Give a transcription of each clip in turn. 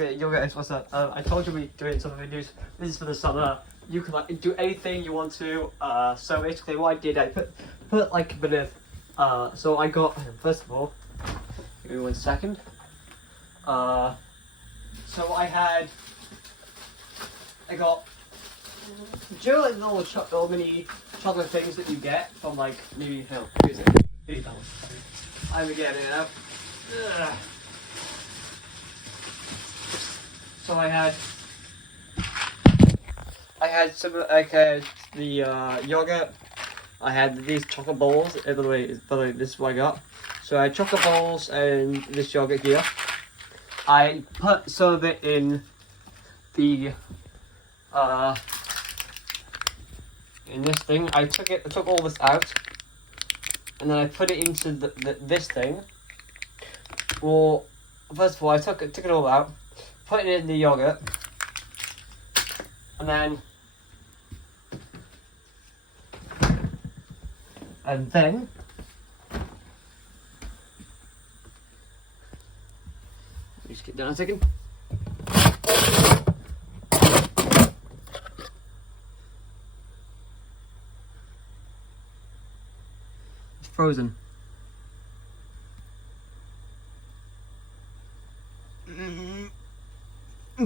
Okay, Yoghurt, what's up? I told you we're doing some videos. This is for the summer. You can like do anything you want to. So basically, what I did, I put like a bit of. So I got first of all. Give me 1 second. So I got. Do you know like little mini chocolate things that you get from like maybe here's it. Here's that one. I'm getting it out. Ugh. So I had some like the yogurt. I had these chocolate balls. By the way, this is what I got. So I had chocolate balls and this yogurt here. I put some of it in the in this thing. I took all this out, and then I put it into this thing. Well, first of all, I took it all out. Put it in the yogurt, and then just get down a second. It's frozen.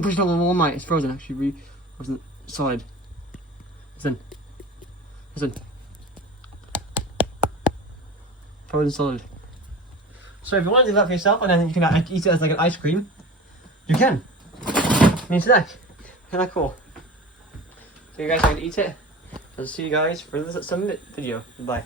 Push it on the wall, mate. It's frozen actually. Frozen solid. Listen. Frozen solid. So if you want to do that for yourself and then you can eat it as like an ice cream, you can. Need snack. Isn't that cool? So you guys are going to eat it. I'll see you guys for some video. Bye.